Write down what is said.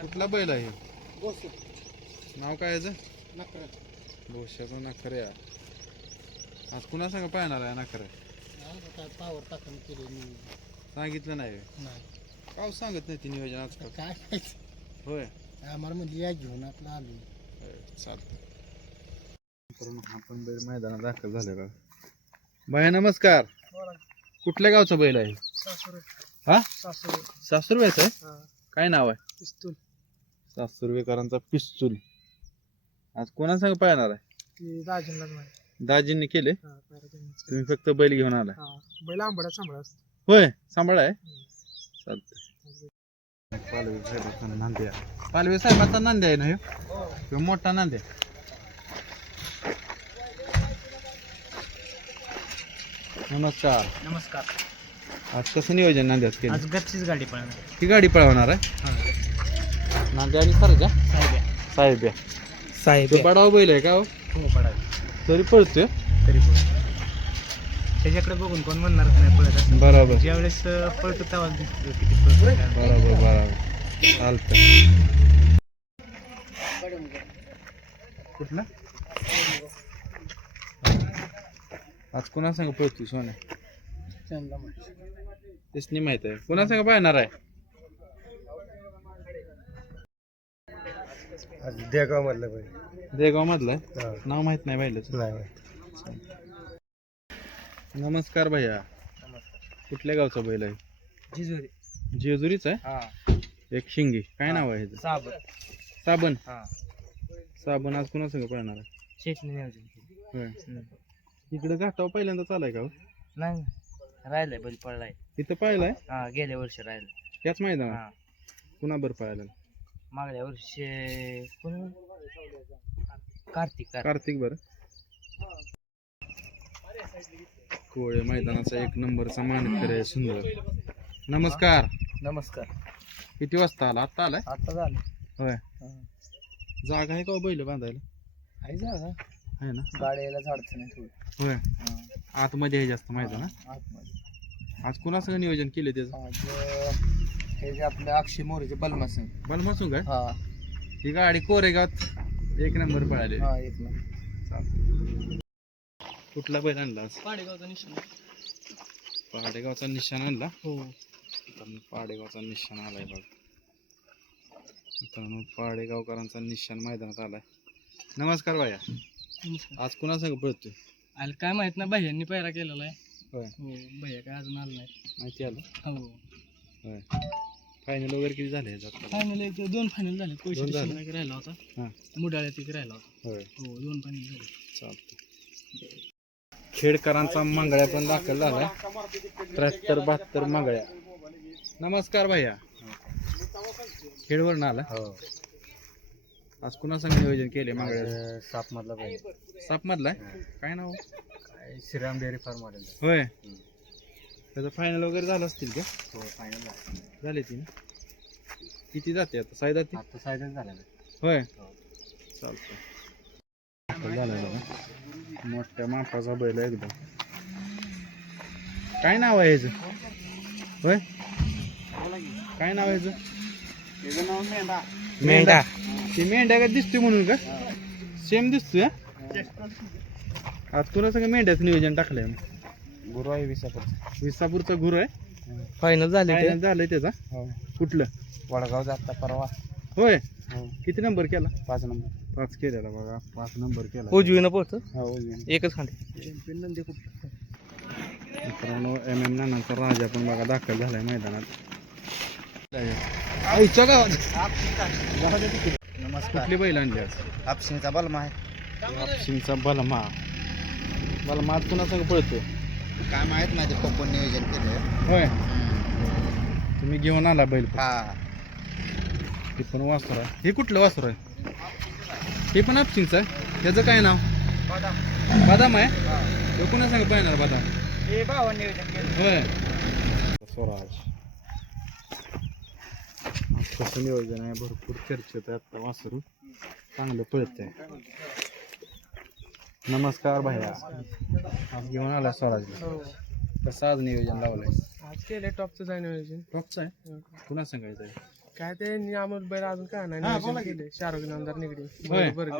कुठला बैल आहे? नाव काय याचं? भोश्याचं नखऱ्या आज कुणा सांग पाहणार आहे नखऱ्या पावर टाकून केली सांगितलं नाही. नाही. काव सांगत नाही ती नियोजन आजकाल? काय. होय. आम्हाला म्हणजे या घेऊन आपलं आलो. चालतं आपण बैल मैदानात दाखल झाले बाया नमस्कार. कुठल्या गावचा बैल आहे? सासुरे. हा? सासुरे. सासूरवेच आहे? काय नाव आहे? पिस्तूल. सासूरवेकरांचा पिस्तूल. आज कोणा सांग पाहणार आहे? दाजींना केले. तुम्ही फक्त बैल घेऊन आला हा बैल आंबडा सांभाळा होय सांभाळ आहे. चालतंय. पालवी साहेबाचा नांद्या पालवी साहेबाचा नांद्या आहे ना मोठा नांद्या नमस्कार. नमस्कार. आज कसं नियोजन नांद्यात केलं? आज घरचीच गाडी पळणार. ही गाडी पळवणार आहे? नांद्या आणि सरजा साहेब आहे साहेब तो बडाव बैल आहे का हो? हो पडावी तरी पळतोय. तरी पण त्याच्याकडे बघून कोण म्हणणारच नाही पळत असं बरोबर. ज्यावेळेस अं, पळतो तेव्हा दिसतो किती पळतो काय. बरोबर बरोबर. चालतंय. कुठला? आज कुणा सांग पळतोय सोन्या त्यांना माहिती. तेच नाही माहीत आहे. कुणा सांग पाहणार आहे? आज देगाव मधलं बैल देगाव मधला आहे? नाव माहीत नाही पाहिलं नाही माहिती. नमस्कार भैया. कुठल्या गावचा बैल आहे? जिजुरी. जेजुरीच आहे? हा. एक शिंगी. काय नाव आहे ह्याचं? साबण. साबण? हा. साबण आज कुणा सांग पाहणार आहे? शेतने नियोजन. केलं होय इकडे घाटाव पहिल्यांदा चालाय का हो? नाही राहिलंय बैल पडलाय इथं पाहिलाय? हा गेल्या वर्षी राहिलं. त्याच मैदानात? हा. कुणा बरं पाहायला मागल्या वर्षी कोण? कार्तिक कार्तिक. कार्तिक बरं. कोळे मैदानाचा एक नंबरचा मानकर आहे सुंदर. नमस्कार. नमस्कार. किती वाजता आला? आत्ता आलाय? आता झालं. होय. जागा आहे का हो बैल बांधायला? आहे जागा. आहे ना? गाड्याला झाडचं नाही थोडं. होय. आतमध्ये आहे जास्त माहिती ना? आतमध्ये. आज कुणासंग नियोजन केले त्याचं? आज हे जे आपले अक्षय मोरेचे बलमासन मला मसून काय हा. ही गाडी कोरेगावात एक नंबर पळाली. हा एक ना चालतंय. कुठला बैल आणला आज? पाडेगावचा निशाण. पाडेगावचा निशाण आणला? हो. मित्रांनो पाडेगावचा निशाण आलाय बघ. मित्रांनो पाडेगावकरांचा निशाण मैदानात आलाय. नमस्कार बाया नमस्कार आज कुणा संग पळतोय? आलं काय माहीत ना भैयांनी पैरा केलेला आहे. होय. हो भैया काय अजून आलं नाही माहिती आलं? हो. होय. फायनल वगैरे किती झाले ह्याच्यात? फायनल एक दोन फायनल झाले. दोन झाले? एक राहिला होता. हां. मुडाळ्यात एक राहिला होता. होय. हो दोन फायनल झाले. चालतं खेडकरांचा मंगळ्या पण दाखल झालाय. त्र्याहत्तर बहात्तर मंगळ्या. नमस्कार भैया. खेडवरून आला? हो. आज कुणा संग नियोजन केले मंगळ्या साप मधला साप मधलाय काय नाव? काय श्रीराम डेअरी फार्म मॉडेल होय. त्याचं फायनल वगैरे झालं असतील का? हो फायनल झाला. झाले ती ना? किती जाते आता? साई जाते? आता सायडच झालेला. होय. चालतं झालं बघा. मोठ्या मापाचा बैल आहे एकदम. काय नाव आहे ह्याचं? होय? काय नाव आहे ह्याचं नाव मेंढा. मेंढा. ती मेंढ्या का दिसतोय म्हणून का? सेम दिसतोय हा? आज कुणा सगळं मेंढ्याचं नियोजन टाकलंय मग गुरु आहे विसापूरचा. विसापूरचा गुरु आहे. फायनल झाले Final झालंय त्याचा. हो. कुठलं? वडगाव जाता परवा. होय. हो. किती नंबर केला? पाच नंबर पाच केलेला बघा. पाच नंबर केला. उजवीनं पोहतो हा, उजवीनं. एकच खांदे. कुठलं मित्रांनो एम एम नानांचा राजा पण बघा दाखल झालाय मैदानात. आईच्या गावात. नमस्कार. कुठली बैल आणली आज? आपशिंगचा बलमा आहे. हापशिंगचा बलमा. बलमा आज कुणा संग पळतो काय माहीत नाही ते पप्पन नियोजन केलं होय. तुम्ही घेऊन आला बैल. हा. हे पण वासर आहे. हे कुठलं वासर आहे? हे पण हापशिंगचं आहे? त्याचं काय नाव? बदाम. आहे? तो कुणा सांग पाहणार बदाम? हे भावा नियोजन केलं होय. स्वराज. कसं नियोजन आहे भरपूर चर्चेत आहे आता वासरू. चांगलं पळत आहे नमस्कार भैया आज घेऊन आला स्वराजला कसं आज नियोजन लावलंय? आज केले टॉपचं जाय नियोजन. टॉपचा आहे? पुन्हा सांगायचं आहे? काय ते नियामत बैल अजून काय नाही हा, नियोजन शाहरुख आमदार निगडी. बरं बरं.